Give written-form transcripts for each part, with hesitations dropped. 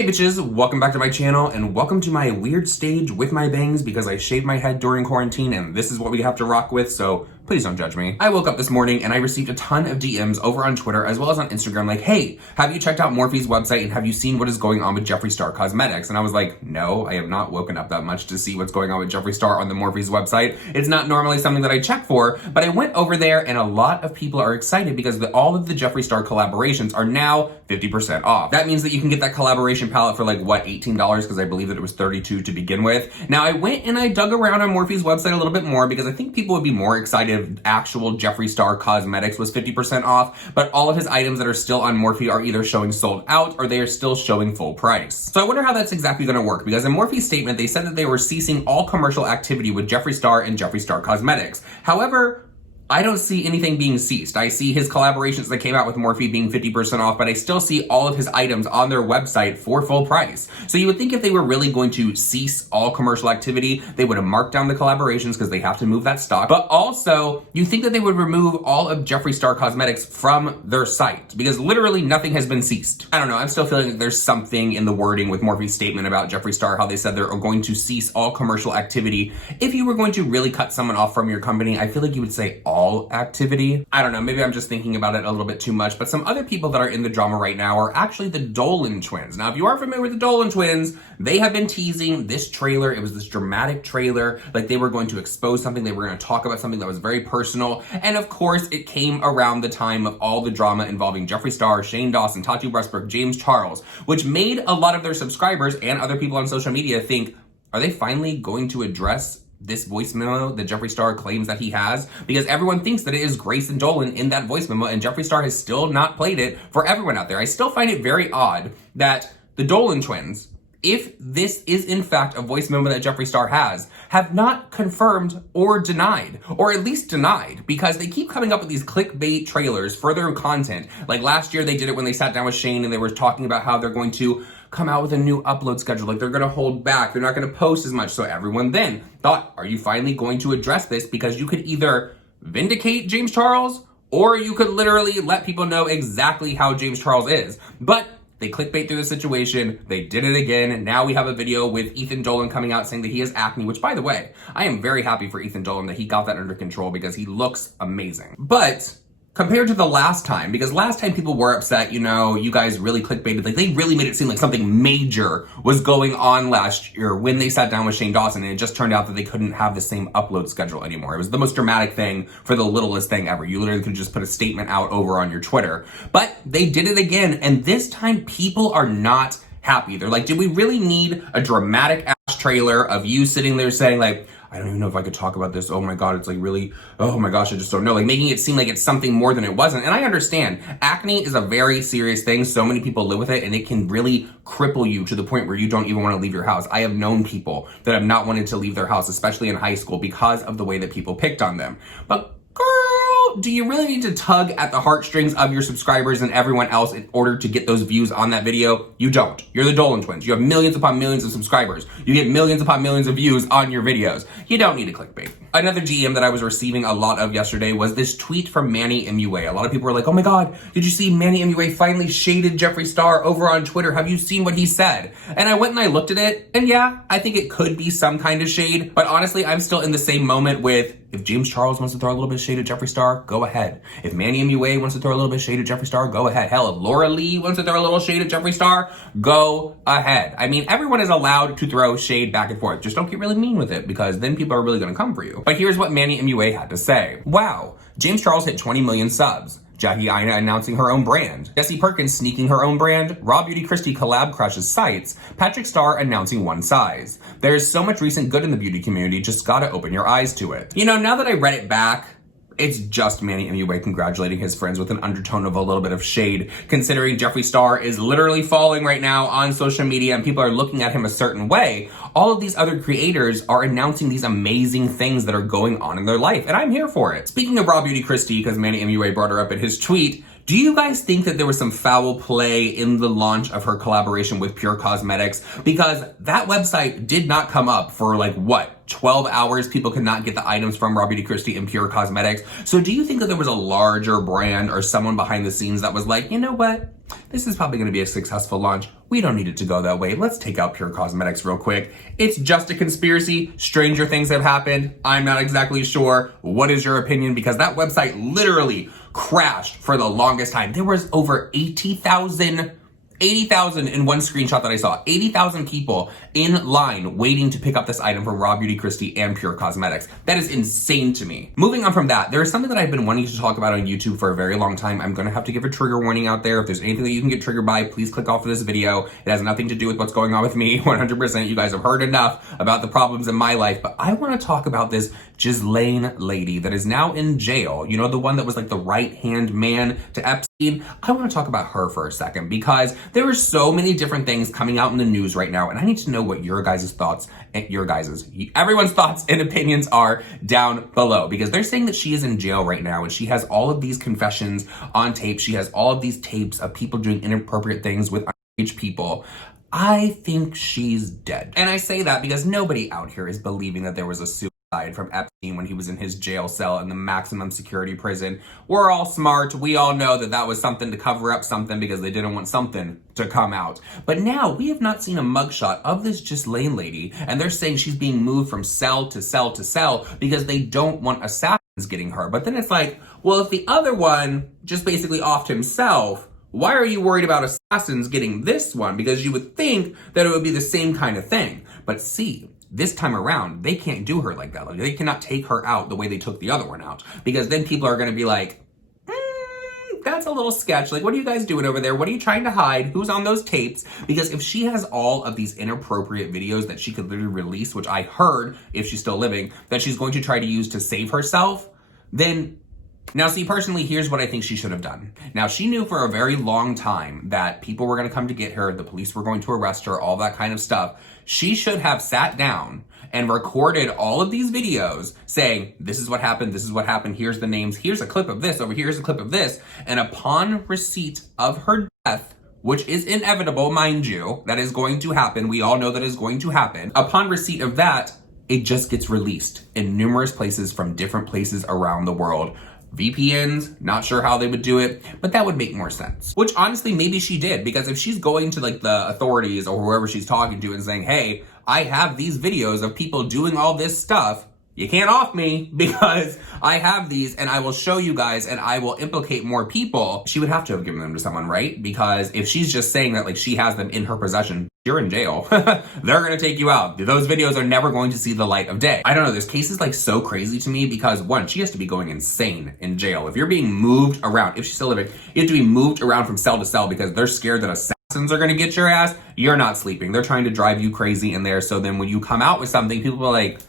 Hey bitches, welcome back to my channel and welcome to my weird stage with my bangs because I shaved my head during quarantine and this is what we have to rock with, so please don't judge me. I woke up this morning and I received a ton of DMs over on Twitter as well as on Instagram like, hey, have you checked out Morphe's website and have you seen what is going on with Jeffree Star Cosmetics? And I was like, no, I have not woken up that much to see what's going on with Jeffree Star on the Morphe's website. It's not normally something that I check for, but I went over there and a lot of people are excited because all of the Jeffree Star collaborations are now 50% off. That means that you can get that collaboration palette for like, what, $18? Because I believe that it was $32 to begin with. Now I went and I dug around on Morphe's website a little bit more because I think people would be more excited if actual Jeffree Star Cosmetics was 50% off, but all of his items that are still on Morphe are either showing sold out or they are still showing full price. So I wonder how that's exactly gonna work because in Morphe's statement, they said that they were ceasing all commercial activity with Jeffree Star and Jeffree Star Cosmetics. However, I don't see anything being ceased. I see his collaborations that came out with Morphe being 50% off, but I still see all of his items on their website for full price. So you would think if they were really going to cease all commercial activity, they would have marked down the collaborations because they have to move that stock. But also, you think that they would remove all of Jeffree Star Cosmetics from their site because literally nothing has been ceased. I don't know, I'm still feeling like there's something in the wording with Morphe's statement about Jeffree Star, how they said they're going to cease all commercial activity. If you were going to really cut someone off from your company, I feel like you would say all activity. I don't know, maybe I'm just thinking about it a little bit too much, but some other people that are in the drama right now are actually the Dolan Twins. Now, if you are familiar with the Dolan Twins, they have been teasing this trailer. It was this dramatic trailer, like they were going to expose something, they were going to talk about something that was very personal, and of course, it came around the time of all the drama involving Jeffree Star, Shane Dawson, Tati Westbrook, James Charles, which made a lot of their subscribers and other people on social media think, are they finally going to address this voice memo that Jeffree Star claims that he has? Because everyone thinks that it is Grace and Dolan in that voice memo, and Jeffree Star has still not played it for everyone out there. I still find it very odd that the Dolan Twins, if this is in fact a voice memo that Jeffree Star has, have not confirmed or denied, or at least denied, because they keep coming up with these clickbait trailers for their content. Like last year they did it when they sat down with Shane and they were talking about how they're going to come out with a new upload schedule, like they're gonna hold back, they're not gonna post as much. So everyone then thought, are you finally going to address this? Because you could either vindicate James Charles or you could literally let people know exactly how James Charles is. But they clickbait through the situation, they did it again, and now we have a video with Ethan Dolan coming out saying that he has acne, which by the way, I am very happy for Ethan Dolan that he got that under control because he looks amazing. But compared to the last time, because last time people were upset, you know, you guys really clickbaited, like they really made it seem like something major was going on last year when they sat down with Shane Dawson, and it just turned out that they couldn't have the same upload schedule anymore. It was the most dramatic thing for the littlest thing ever. You literally could just put a statement out over on your Twitter. But they did it again, and this time people are not happy. They're like, did we really need a dramatic ass trailer of you sitting there saying like, I don't even know if I could talk about this. Oh my God, it's like really, oh my gosh, I just don't know. Like making it seem like it's something more than it wasn't. And I understand, acne is a very serious thing. So many people live with it and it can really cripple you to the point where you don't even want to leave your house. I have known people that have not wanted to leave their house, especially in high school, because of the way that people picked on them. But girl, do you really need to tug at the heartstrings of your subscribers and everyone else in order to get those views on that video? You don't. You're the Dolan Twins. You have millions upon millions of subscribers. You get millions upon millions of views on your videos. You don't need to clickbait. Another DM that I was receiving a lot of yesterday was this tweet from Manny MUA. A lot of people were like, oh my God, did you see Manny MUA finally shaded Jeffree Star over on Twitter? Have you seen what he said? And I went and I looked at it, and yeah, I think it could be some kind of shade, but honestly, I'm still in the same moment with, if James Charles wants to throw a little bit of shade at Jeffree Star, go ahead. If Manny MUA wants to throw a little bit of shade at Jeffree Star, go ahead. Hell, if Laura Lee wants to throw a little shade at Jeffree Star, go ahead. I mean, everyone is allowed to throw shade back and forth. Just don't get really mean with it because then people are really gonna come for you. But here's what Manny MUA had to say. Wow, James Charles hit 20 million subs. Jackie Aina announcing her own brand. Jessie Perkins sneaking her own brand. Raw Beauty Christie collab crushes sites. Patrick Starr announcing one size. There's so much recent good in the beauty community, just gotta open your eyes to it. You know, now that I read it back, it's just Manny MUA congratulating his friends with an undertone of a little bit of shade, considering Jeffree Star is literally falling right now on social media and people are looking at him a certain way. All of these other creators are announcing these amazing things that are going on in their life, and I'm here for it. Speaking of Raw Beauty Christie, because Manny MUA brought her up in his tweet, do you guys think that there was some foul play in the launch of her collaboration with Pure Cosmetics? Because that website did not come up for like, what, 12 hours? People could not get the items from Raw Beauty Christie and Pure Cosmetics. So do you think that there was a larger brand or someone behind the scenes that was like, you know what? This is probably going to be a successful launch. We don't need it to go that way. Let's take out Pure Cosmetics real quick. It's just a conspiracy. Stranger things have happened. I'm not exactly sure. What is your opinion? Because that website literally crashed for the longest time. There was over 80,000 in one screenshot that I saw. 80,000 people in line waiting to pick up this item from Raw Beauty Kristi and Pure Cosmetics. That is insane to me. Moving on from that, there is something that I've been wanting to talk about on YouTube for a very long time. I'm gonna have to give a trigger warning out there. If there's anything that you can get triggered by, please click off of this video. It has nothing to do with what's going on with me. 100%, you guys have heard enough about the problems in my life, but I wanna talk about this Ghislaine lady that is now in jail. You know, the one that was like the right-hand man to Epstein. I wanna talk about her for a second because there are so many different things coming out in the news right now, and I need to know what your guys' thoughts and everyone's thoughts and opinions are down below, because they're saying that she is in jail right now and she has all of these confessions on tape. She has all of these tapes of people doing inappropriate things with underage people. I think she's dead. And I say that because nobody out here is believing that there was a suicide from Epstein when he was in his jail cell in the maximum security prison. We're all smart. We all know that that was something to cover up something because they didn't want something to come out. But now we have not seen a mugshot of this Ghislaine lady, and they're saying she's being moved from cell to cell to cell because they don't want assassins getting her. But then it's like, well, if the other one just basically offed himself, why are you worried about assassins getting this one? Because you would think that it would be the same kind of thing. But see, this time around, they can't do her like that. Like, they cannot take her out the way they took the other one out. Because then people are going to be like, that's a little sketch. Like, what are you guys doing over there? What are you trying to hide? Who's on those tapes? Because if she has all of these inappropriate videos that she could literally release, which I heard, if she's still living, that she's going to try to use to save herself, then... Now, see, personally, here's what I think she should have done. Now, she knew for a very long time that people were going to come to get her, the police were going to arrest her, all that kind of stuff. She should have sat down and recorded all of these videos saying, this is what happened, here's the names, here's a clip of this, over here's a clip of this. And upon receipt of her death, which is inevitable, mind you, that is going to happen. We all know that is going to happen. Upon receipt of that, it just gets released in numerous places from different places around the world. VPNs, not sure how they would do it, but that would make more sense. Which honestly, maybe she did, because if she's going to like the authorities or whoever she's talking to and saying, hey, I have these videos of people doing all this stuff, you can't off me because I have these and I will show you guys and I will implicate more people, she would have to have given them to someone, right? Because if she's just saying that like she has them in her possession, you're in jail. They're gonna take you out. Those videos are never going to see the light of day. I don't know, this case is like so crazy to me because one, she has to be going insane in jail. If you're being moved around, if she's still living, you have to be moved around from cell to cell because they're scared that assassins are gonna get your ass. You're not sleeping. They're trying to drive you crazy in there. So then when you come out with something, people are like,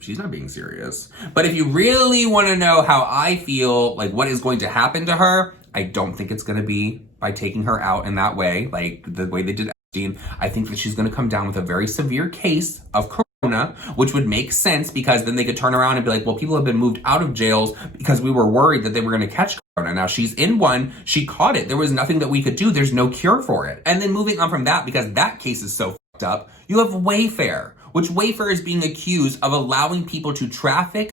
she's not being serious. But if you really want to know how I feel, like what is going to happen to her, I don't think it's going to be by taking her out in that way, like the way they did Epstein. I think that she's going to come down with a very severe case of corona, which would make sense because then they could turn around and be like, well, people have been moved out of jails because we were worried that they were going to catch corona. Now she's in one, she caught it. There was nothing that we could do. There's no cure for it. And then moving on from that, because that case is so fucked up, you have Wayfair, which Wayfair is being accused of allowing people to traffic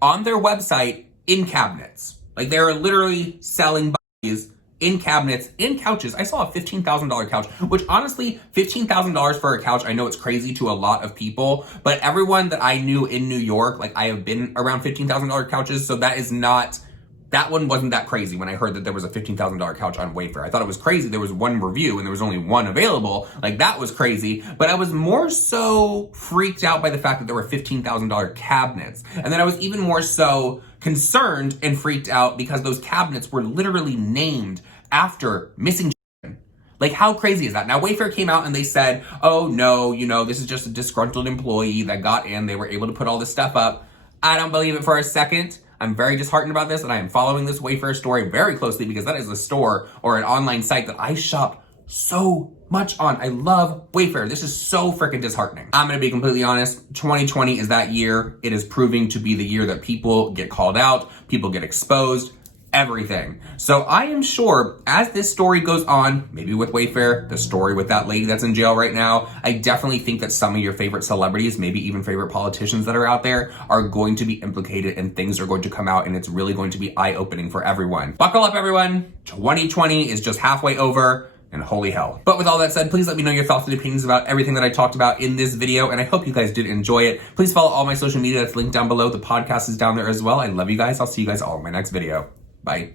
on their website in cabinets. Like they're literally selling bodies in cabinets, in couches. I saw a $15,000 couch, which honestly, $15,000 for a couch, I know it's crazy to a lot of people, but everyone that I knew in New York, like I have been around $15,000 couches, so that one wasn't that crazy when I heard that there was a $15,000 couch on Wayfair. I thought it was crazy. There was one review and there was only one available. Like that was crazy. But I was more so freaked out by the fact that there were $15,000 cabinets. And then I was even more so concerned and freaked out because those cabinets were literally named after missing children. Like how crazy is that? Now Wayfair came out and they said, oh no, this is just a disgruntled employee that got in. They were able to put all this stuff up. I don't believe it for a second. I'm very disheartened about this, and I am following this Wayfair story very closely because that is a store or an online site that I shop so much on. I love Wayfair. This is so freaking disheartening. I'm gonna be completely honest. 2020 is that year. It is proving to be the year that people get called out, people get exposed. everything. So I am sure as this story goes on, maybe with Wayfair, the story with that lady that's in jail right now, I definitely think that some of your favorite celebrities, maybe even favorite politicians that are out there, are going to be implicated and things are going to come out and it's really going to be eye-opening for everyone. Buckle up, everyone. 2020 is just halfway over. And holy hell. But with all that said, please let me know your thoughts and opinions about everything that I talked about in this video, and I hope you guys did enjoy it. Please follow all my social media that's linked down below. The podcast is down there as well. I love you guys. I'll see you guys all in my next video. Bye.